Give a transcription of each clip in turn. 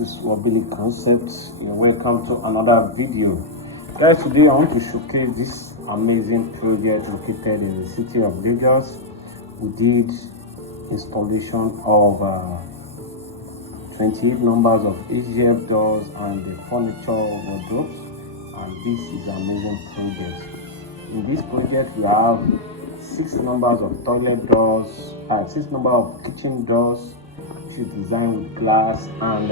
is Wabili Concepts. You're welcome to another video. Guys, today I want to showcase this amazing project located in the city of Lagos. We did installation of 28 numbers of HDF doors and the furniture wardrobes, and this is an amazing project. In this project we have 6 numbers of toilet doors, 6 numbers of kitchen doors, which is designed with glass, and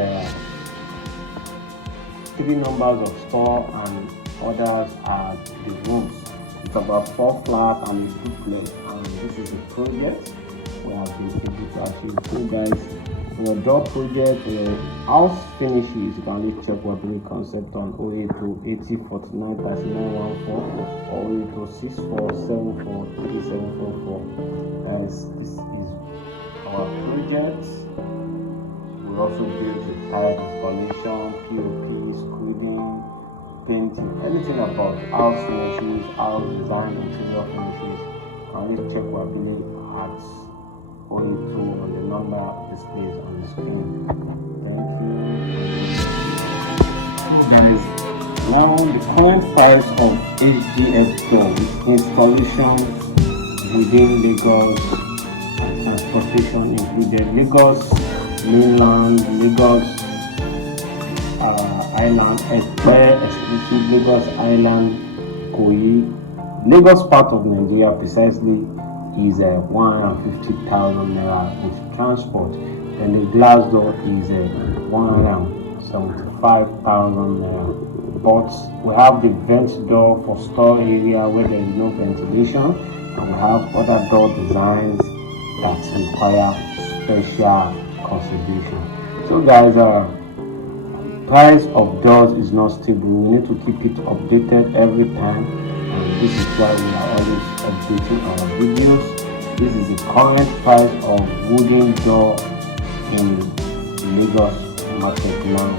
3 numbers of store, and others are the rooms. It's about 4 flats and a duplex, and this is the project we have been able to achieve. So guys, for a door project, house finishes, you can really check what we concept on 082 80 49 39 14 or 082 64 74 3744. Guys, this is our project. We also build the tile installation, POP, screeding, painting, anything about house finishes, house design, interior finishes. You can really check what really at 082 on the number displays on the screen. Thank you. That is now the current price of HDF door with installation within Lagos, transportation included Lagos mainland, Lagos Island, exclusive Lagos Island, Koyi, Lagos part of Nigeria precisely is 150,000 naira with transport. Then the glass door is 175,000 naira. But we have the vent door for store area where there is no ventilation, and we have other door designs that require special consideration. So guys, price of doors is not stable. We need to keep it updated every time, and this is why we are always updating our videos. This is the current price of wooden door in Lagos market now.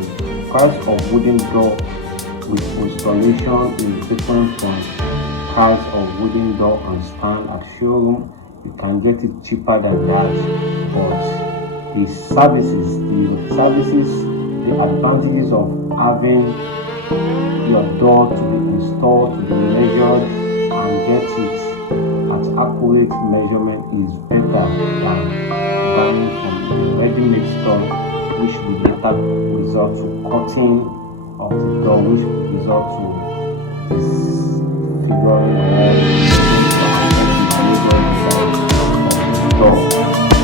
Price of wooden door with installation is different from price of wooden door on stand at showroom. You can get it cheaper than that, but the advantages of having your door to be installed, to be measured and get it at accurate measurement is better than buying from the ready-made store, which will later result to cutting of the door, which will result to